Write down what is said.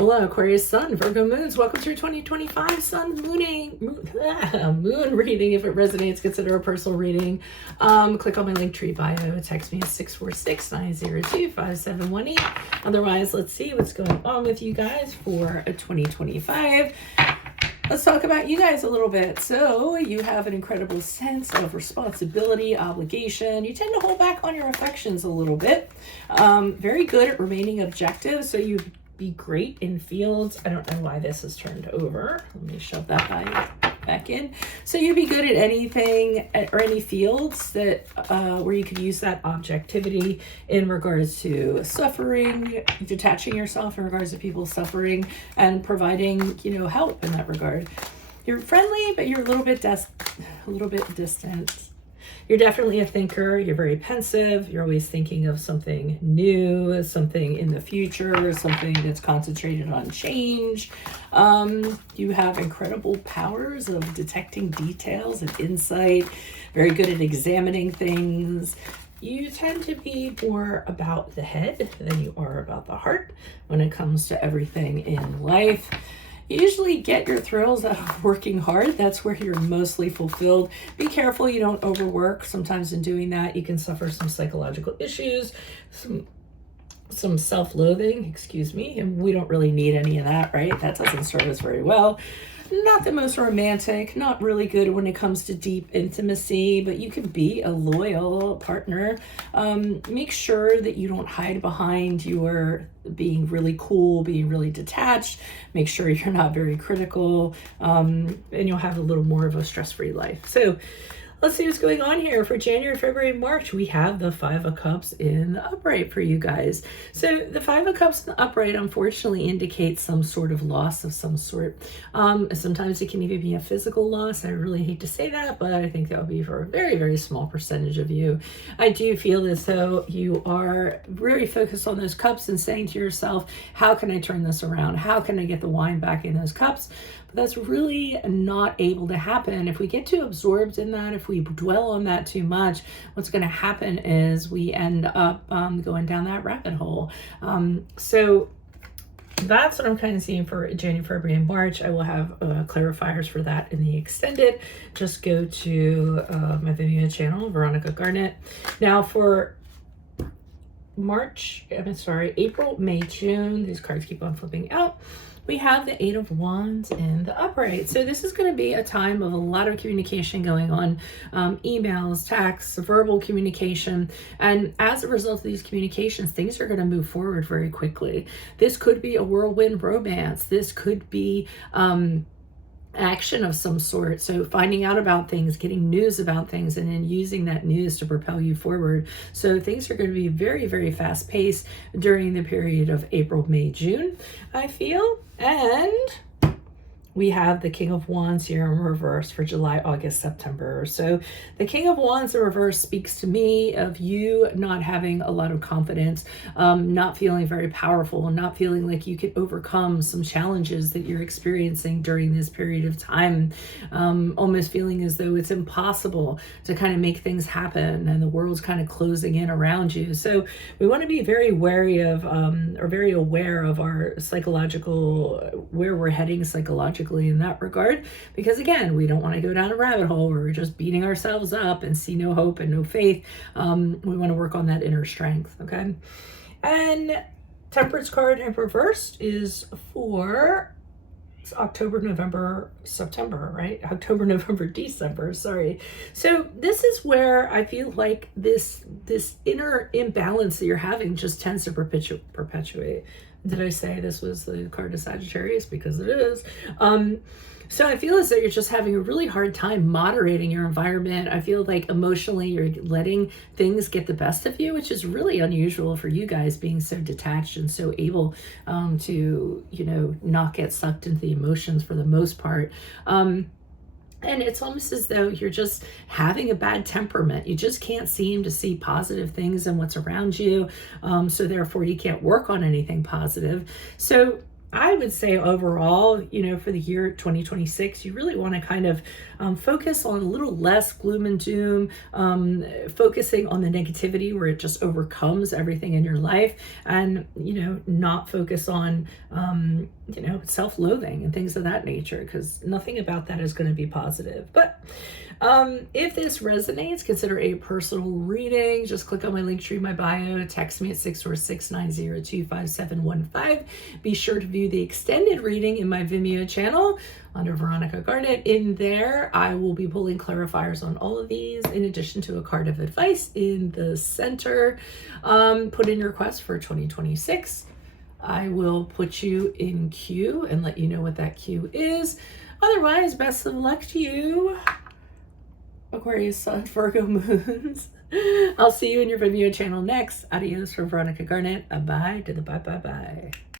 Hello, Aquarius Sun, Virgo Moons. Welcome to your 2025 Sun moon reading. If it resonates, consider a personal reading. Click on my link tree bio. Text me at 646-902-5718. Otherwise, let's see what's going on with you guys for 2025. Let's talk about you guys a little bit. So you have an incredible sense of responsibility, obligation. You tend to hold back on your affections a little bit. Very good at remaining objective. So you be great in fields. I don't know why this is turned over. Let me shove that back in. So you'd be good at anything or any fields that where you could use that objectivity in regards to suffering, detaching yourself in regards to people suffering, and providing, help in that regard. You're friendly, but you're a little bit distant. You're definitely a thinker. You're very pensive. You're always thinking of something new, something in the future, something that's concentrated on change. You have incredible powers of detecting details and insight. Very good at examining things. You tend to be more about the head than you are about the heart when it comes to everything in life. You usually get your thrills out of working hard. That's where you're mostly fulfilled. Be careful you don't overwork. Sometimes in doing that, you can suffer some psychological issues, some self-loathing, and we don't really need any of that, right? That doesn't serve us very well. Not the most romantic, not really good when it comes to deep intimacy, but you can be a loyal partner. Make sure that you don't hide behind your being really cool, being really detached. Make sure you're not very critical, and you'll have a little more of a stress-free life. So let's see what's going on here for January, February, March. We have the Five of Cups in the upright for you guys. So the Five of Cups in the upright, unfortunately, indicates some sort of loss of some sort. Sometimes it can even be a physical loss. I really hate to say that, but I think that would be for a very, very small percentage of you. I do feel as though you are very focused on those cups and saying to yourself, how can I turn this around? How can I get the wine back in those cups? But that's really not able to happen. If we get too absorbed in that, if we dwell on that too much, what's going to happen is we end up going down that rabbit hole. So that's what I'm kind of seeing for January, February, and March. I will have clarifiers for that in the extended. Just go to my Vimeo channel, Veronica Garnett. Now for April, May, June, these cards keep on flipping out. We have the Eight of Wands in the upright. So this is going to be a time of a lot of communication going on, emails, texts, verbal communication. And as a result of these communications, things are going to move forward very quickly. This could be a whirlwind romance. This could be action of some sort. So finding out about things, getting news about things, and then using that news to propel you forward. So things are going to be very, very fast paced during the period of April, May, June, I feel. And we have the King of Wands here in reverse for July, August, September. So the King of Wands in reverse speaks to me of you not having a lot of confidence, not feeling very powerful, not feeling like you could overcome some challenges that you're experiencing during this period of time, almost feeling as though it's impossible to kind of make things happen and the world's kind of closing in around you. So we want to be very wary of, or very aware of our psychological, where we're heading psychologically in that regard, because again, we don't want to go down a rabbit hole where we're just beating ourselves up and see no hope and no faith. We want to work on that inner strength. Okay. And Temperance card in reverse is for October, November, September, right? October, November, December, sorry. So this is where I feel like this inner imbalance that you're having just tends to perpetuate. Did I say this was the card of Sagittarius? Because it is. So I feel as though you're just having a really hard time moderating your environment. I feel like emotionally you're letting things get the best of you, which is really unusual for you guys being so detached and so able to, not get sucked into the emotions for the most part. And it's almost as though you're just having a bad temperament. You just can't seem to see positive things in what's around you. So therefore you can't work on anything positive. So I would say overall, you know, for the year 2026, you really want to kind of focus on a little less gloom and doom, focusing on the negativity where it just overcomes everything in your life, and, you know, not focus on, you know, self-loathing and things of that nature, because nothing about that is going to be positive. But if this resonates, consider a personal reading. Just click on my link tree in my bio, text me at 646-902-5715. Be sure to view the extended reading in my Vimeo channel under Veronica Garnett. In there, I will be pulling clarifiers on all of these, in addition to a card of advice in the center. Put in your request for 2026. I will put you in queue and let you know what that queue is. Otherwise, best of luck to you, Aquarius, Sun, Virgo moons. I'll see you in your Vimeo channel next. Adios from Veronica Garnett. Bye to the bye.